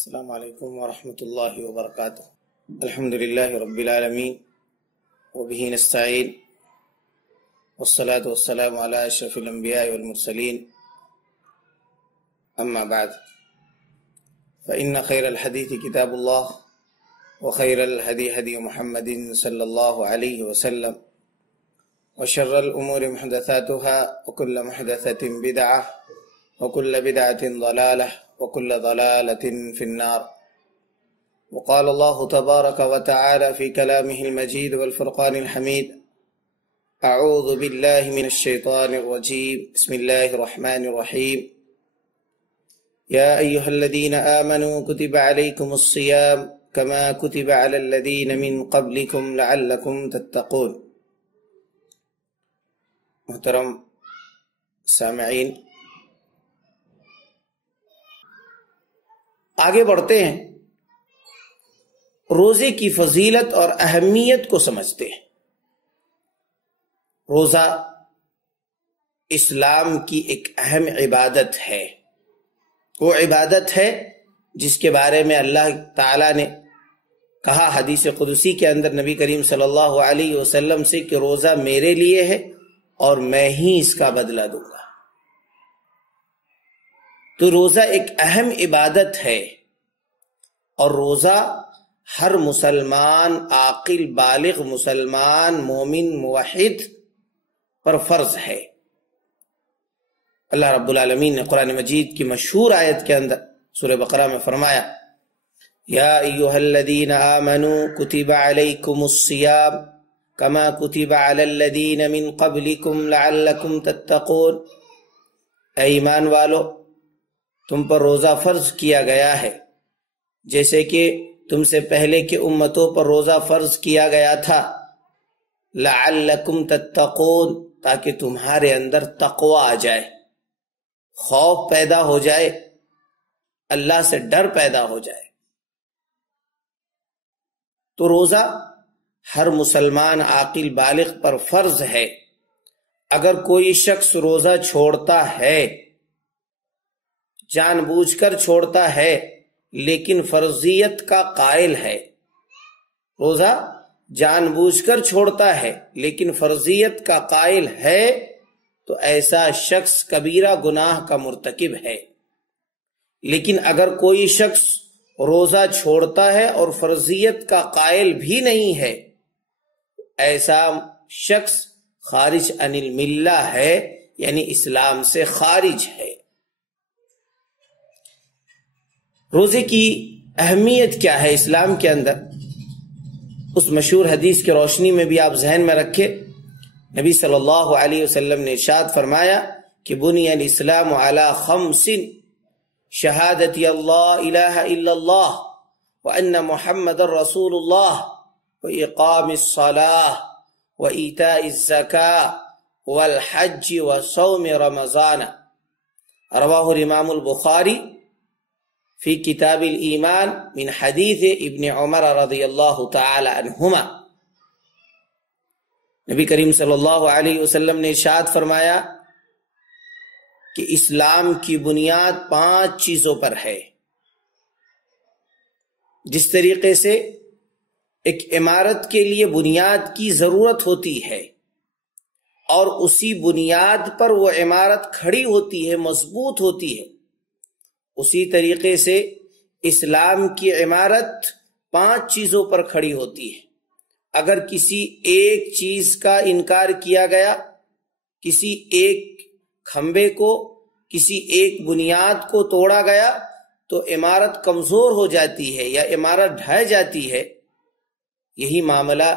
السلام علیکم ورحمۃ اللہ وبرکاتہ۔ الحمد للہ رب العالمین وبہ نستعین والصلاة والسلام علی اشرف الانبیاء والمرسلین اما بعد فإن خیر الحدیث کتاب اللہ وخیر الہدی ہدی محمد صلی اللہ علیہ وسلم وشر الامور محدثاتها وكل محدثة بدعة وكل بدعة ضلالة وكل ضلالة في النار۔ وقال الله تبارك وتعالى في كلامه المجيد والفرقان الحميد: أعوذ بالله من الشيطان الرجيم، بسم الله الرحمن الرحيم، يا أيها الذين آمنوا كتب عليكم الصيام كما كتب على الذين من قبلكم لعلكم تتقون۔ محترم سامعین، آگے بڑھتے ہیں، روزے کی فضیلت اور اہمیت کو سمجھتے ہیں۔ روزہ اسلام کی ایک اہم عبادت ہے۔ وہ عبادت ہے جس کے بارے میں اللہ تعالیٰ نے کہا حدیث قدسی کے اندر نبی کریم صلی اللہ علیہ وسلم سے کہ روزہ میرے لیے ہے اور میں ہی اس کا بدلہ دوں گا۔ تو روزہ ایک اہم عبادت ہے، اور روزہ ہر مسلمان، عاقل بالغ مسلمان، مومن موحد پر فرض ہے۔ اللہ رب العالمین نے قرآن مجید کی مشہور آیت کے اندر سورہ بقرہ میں فرمایا: یا ایھا الذین آمنوا کتب علیکم الصیام کما کتب علی الذین من قبلکم لعلکم تتقون۔ اے ایمان والو، تم پر روزہ فرض کیا گیا ہے جیسے کہ تم سے پہلے کے امتوں پر روزہ فرض کیا گیا تھا، لعلکم تتقون، تاکہ تمہارے اندر تقوی آ جائے، خوف پیدا ہو جائے، اللہ سے ڈر پیدا ہو جائے۔ تو روزہ ہر مسلمان عاقل بالغ پر فرض ہے۔ اگر کوئی شخص روزہ چھوڑتا ہے، جان بوجھ کر چھوڑتا ہے لیکن فرضیت کا قائل ہے، روزہ جان بوجھ کر چھوڑتا ہے لیکن فرضیت کا قائل ہے، تو ایسا شخص کبیرہ گناہ کا مرتکب ہے۔ لیکن اگر کوئی شخص روزہ چھوڑتا ہے اور فرضیت کا قائل بھی نہیں ہے، ایسا شخص خارج عن الملہ ہے، یعنی اسلام سے خارج ہے۔ روزے کی اہمیت کیا ہے اسلام کے اندر، اس مشہور حدیث کی روشنی میں بھی آپ ذہن میں رکھیں۔ نبی صلی اللہ علیہ وسلم نے ارشاد فرمایا کہ بنی الاسلام علی خمس: شہادت اللہ الہ الا اللہ وان محمد رسول اللہ واقام الصلاۃ وایتاء الزکاۃ والحج وصوم رمضان۔ رواہ الامام البخاری فی کتاب الایمان من حدیث ابن عمر رضی اللہ تعالی عنہما۔ نبی کریم صلی اللہ علیہ وسلم نے ارشاد فرمایا کہ اسلام کی بنیاد 5 چیزوں پر ہے۔ جس طریقے سے ایک عمارت کے لیے بنیاد کی ضرورت ہوتی ہے اور اسی بنیاد پر وہ عمارت کھڑی ہوتی ہے، مضبوط ہوتی ہے، اسی طریقے سے اسلام کی عمارت 5 چیزوں پر کھڑی ہوتی ہے۔ اگر کسی ایک چیز کا انکار کیا گیا، کسی ایک کھمبے کو، کسی ایک بنیاد کو توڑا گیا، تو عمارت کمزور ہو جاتی ہے یا عمارت ڈھہ جاتی ہے۔ یہی معاملہ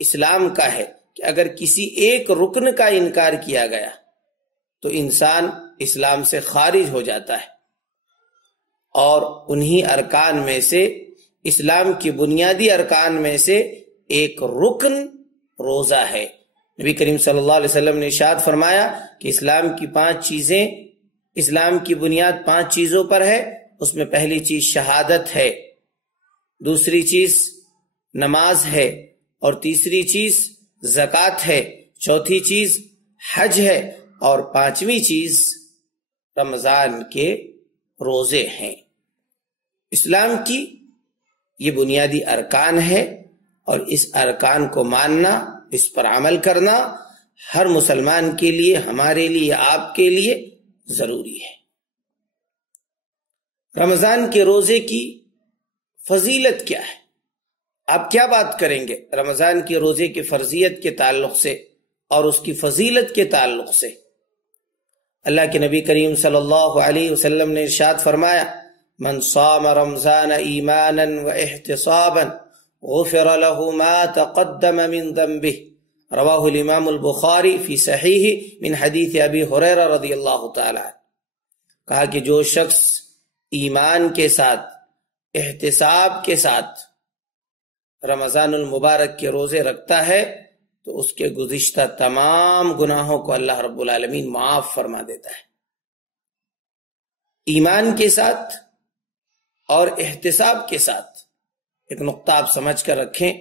اسلام کا ہے کہ اگر کسی ایک رکن کا انکار کیا گیا تو انسان اسلام سے خارج ہو جاتا ہے۔ اور انہی ارکان میں سے، اسلام کی بنیادی ارکان میں سے ایک رکن روزہ ہے۔ نبی کریم صلی اللہ علیہ وسلم نے ارشاد فرمایا کہ اسلام کی 5 چیزیں، اسلام کی بنیاد 5 چیزوں پر ہے۔ اس میں پہلی چیز شہادت ہے، دوسری چیز نماز ہے، اور تیسری چیز زکوٰۃ ہے، چوتھی چیز حج ہے، اور 5ویں چیز رمضان کے روزے ہیں۔ اسلام کی یہ بنیادی ارکان ہے، اور اس ارکان کو ماننا، اس پر عمل کرنا ہر مسلمان کے لیے، ہمارے لیے، آپ کے لیے ضروری ہے۔ رمضان کے روزے کی فضیلت کیا ہے؟ آپ کیا بات کریں گے رمضان کے روزے کی فرضیت کے تعلق سے اور اس کی فضیلت کے تعلق سے؟ اللہ کے نبی کریم صلی اللہ علیہ وسلم نے ارشاد فرمایا، من صام رمضان ایمانا واحتسابا غفر له ما تقدم من ذنبه، رواہ الامام البخاری فی صحیح من حدیث ابی ہریرہ رضی اللہ تعالی عنہ۔ کہا کہ جو شخص ایمان کے ساتھ، احتساب کے ساتھ رمضان المبارک کے روزے رکھتا ہے تو اس کے گزشتہ تمام گناہوں کو اللہ رب العالمین معاف فرما دیتا ہے۔ ایمان کے ساتھ اور احتساب کے ساتھ ایک نقطہ آپ سمجھ کر رکھیں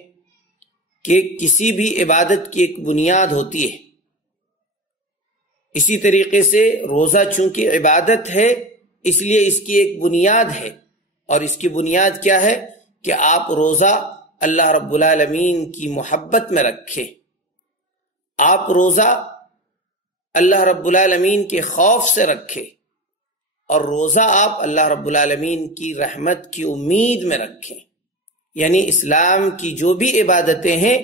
کہ کسی بھی عبادت کی ایک بنیاد ہوتی ہے، اسی طریقے سے روزہ چونکہ عبادت ہے اس لیے اس کی ایک بنیاد ہے، اور اس کی بنیاد کیا ہے کہ آپ روزہ اللہ رب العالمین کی محبت میں رکھیں، آپ روزہ اللہ رب العالمین کے خوف سے رکھیں، اور روزہ آپ اللہ رب العالمین کی رحمت کی امید میں رکھیں۔ یعنی اسلام کی جو بھی عبادتیں ہیں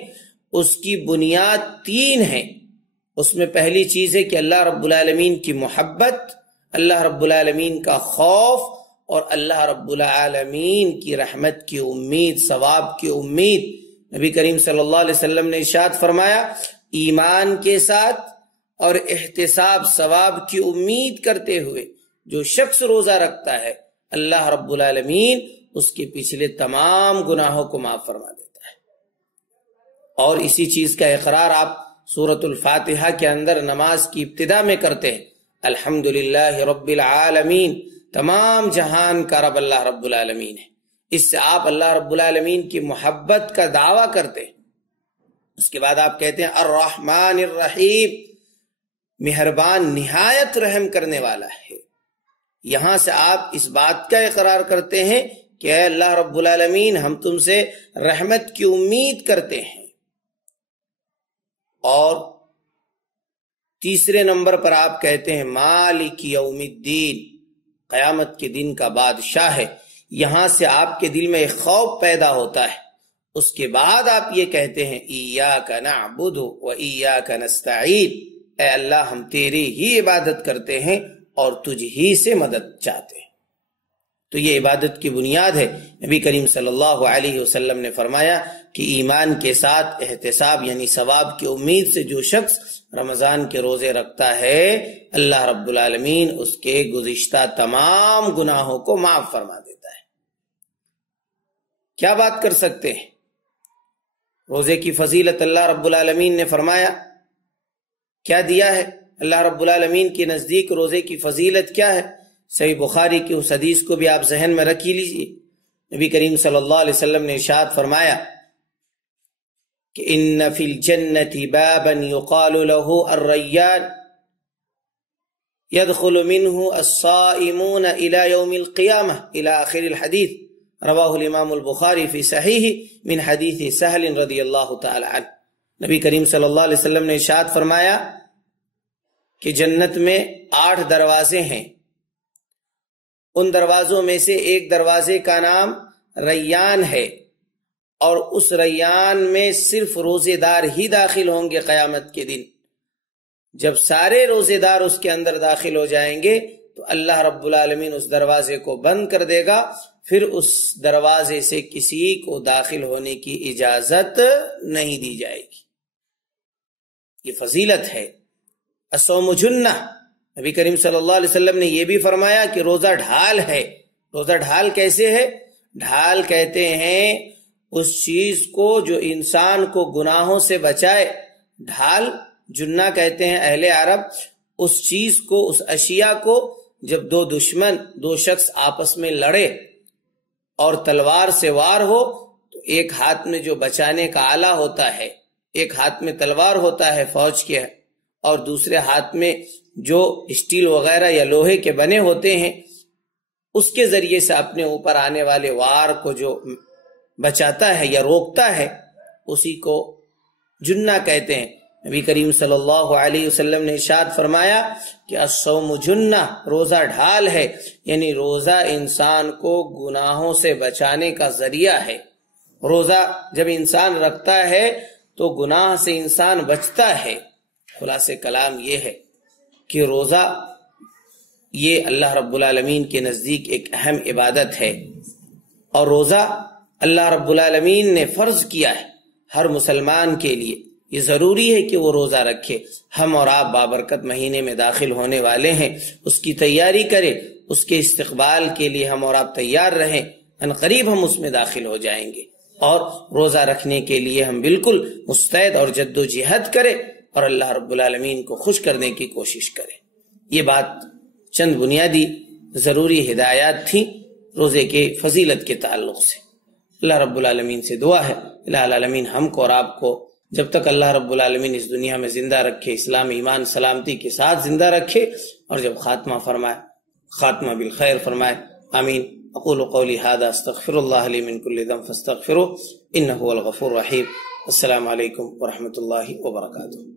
اس کی بنیاد تین ہیں۔ اس میں پہلی چیز ہے کہ اللہ رب العالمین کی محبت، اللہ رب العالمین کا خوف، اور اللہ رب العالمین کی رحمت کی امید، ثواب کی امید۔ نبی کریم صلی اللہ علیہ وسلم نے ارشاد فرمایا، ایمان کے ساتھ اور احتساب ثواب کی امید کرتے ہوئے جو شخص روزہ رکھتا ہے، اللہ رب العالمین اس کے پچھلے تمام گناہوں کو معاف فرما دیتا ہے۔ اور اسی چیز کا اقرار آپ سورۃ الفاتحہ کے اندر نماز کی ابتدا میں کرتے ہیں، الحمدللہ رب العالمین، تمام جہان کا رب اللہ رب العالمین ہے۔ اس سے آپ اللہ رب العالمین کی محبت کا دعویٰ کرتے ہیں۔ اس کے بعد آپ کہتے ہیں الرحمن الرحیم، مہربان نہایت رحم کرنے والا ہے۔ یہاں سے آپ اس بات کا اقرار کرتے ہیں کہ اے اللہ رب العالمین، ہم تم سے رحمت کی امید کرتے ہیں۔ اور تیسرے نمبر پر آپ کہتے ہیں مالک یوم الدین، قیامت کے دن کا بادشاہ ہے۔ یہاں سے آپ کے دل میں ایک خوف پیدا ہوتا ہے۔ اس کے بعد آپ یہ کہتے ہیں ایاک نعبد و ایاک نستعین، اے اللہ ہم تیری ہی عبادت کرتے ہیں اور تجھ ہی سے مدد چاہتے ہیں۔ تو یہ عبادت کی بنیاد ہے۔ نبی کریم صلی اللہ علیہ وسلم نے فرمایا کہ ایمان کے ساتھ احتساب یعنی ثواب کی امید سے جو شخص رمضان کے روزے رکھتا ہے، اللہ رب العالمین اس کے گزشتہ تمام گناہوں کو معاف فرما دیتا ہے۔ کیا بات کر سکتے ہیں؟ روزے کی فضیلت اللہ رب العالمین نے فرمایا، کیا دیا ہے اللہ رب العالمین کے نزدیک؟ روزے کی فضیلت کیا ہے؟ صحیح بخاری کی اس حدیث کو بھی آپ ذہن میں رکھ لیجیے۔ نبی کریم صلی اللہ علیہ وسلم نے ارشاد فرمایا کہ ان فی الجنت بابا یقال له الریان يدخل منه الصائمون الى يوم القیامہ الى آخر الحدیث، رواہ الامام البخاری فی صحیح من حدیث سہل رضی اللہ تعالی عنہ۔ نبی کریم صلی اللہ علیہ وسلم نے ارشاد فرمایا کہ جنت میں 8 دروازے ہیں، ان دروازوں میں سے ایک دروازے کا نام ریان ہے، اور اس ریان میں صرف روزے دار ہی داخل ہوں گے قیامت کے دن۔ جب سارے روزے دار اس کے اندر داخل ہو جائیں گے تو اللہ رب العالمین اس دروازے کو بند کر دے گا، پھر اس دروازے سے کسی کو داخل ہونے کی اجازت نہیں دی جائے گی۔ یہ فضیلت ہے۔ الصوم جنہ، نبی کریم صلی اللہ علیہ وسلم نے یہ بھی فرمایا کہ روزہ ڈھال ہے۔ روزہ ڈھال کیسے ہے؟ ڈھال کہتے ہیں اس چیز کو جو انسان کو گناہوں سے بچائے۔ ڈھال جنہ کہتے ہیں اہل عرب اس چیز کو، اس اشیاء کو جب دو شخص آپس میں لڑے اور تلوار سے وار ہو تو ایک ہاتھ میں جو بچانے کا آلہ ہوتا ہے، ایک ہاتھ میں تلوار ہوتا ہے فوج کے، اور دوسرے ہاتھ میں جو اسٹیل وغیرہ یا لوہے کے بنے ہوتے ہیں، اس کے ذریعے سے اپنے اوپر آنے والے وار کو جو بچاتا ہے یا روکتا ہے اسی کو جنہ کہتے ہیں۔ نبی کریم صلی اللہ علیہ وسلم نے ارشاد فرمایا کہ الصوم جنہ، روزہ ڈھال ہے، یعنی روزہ انسان کو گناہوں سے بچانے کا ذریعہ ہے۔ روزہ جب انسان رکھتا ہے تو گناہ سے انسان بچتا ہے۔ خلاصہ کلام یہ ہے کہ روزہ یہ اللہ رب العالمین کے نزدیک ایک اہم عبادت ہے، اور روزہ اللہ رب العالمین نے فرض کیا ہے ہر مسلمان کے لیے۔ یہ ضروری ہے کہ وہ روزہ رکھے۔ ہم اور آپ بابرکت مہینے میں داخل ہونے والے ہیں، اس کی تیاری کریں، اس کے استقبال کے لیے ہم اور آپ تیار رہیں، ان قریب ہم اس میں داخل ہو جائیں گے۔ اور روزہ رکھنے کے لیے ہم بالکل مستعد اور جد و جہد کریں اور اللہ رب العالمین کو خوش کرنے کی کوشش کریں۔ یہ بات چند بنیادی ضروری ہدایات تھیں روزے کے فضیلت کے تعلق سے۔ اللہ رب العالمین سے دعا ہے الہ العالمین ہم کو اور آپ کو جب تک اللہ رب العالمین اس دنیا میں زندہ رکھے، اسلام ایمان سلامتی کے ساتھ زندہ رکھے، اور جب خاتمہ فرمائے خاتمہ بالخیر فرمائے۔ آمین۔ اقول قولی ھذا استغفر اللہ لی من کل ذنب فاستغفروہ انہ هو الغفور الرحیم۔ السلام علیکم ورحمۃ اللہ وبرکاتہ۔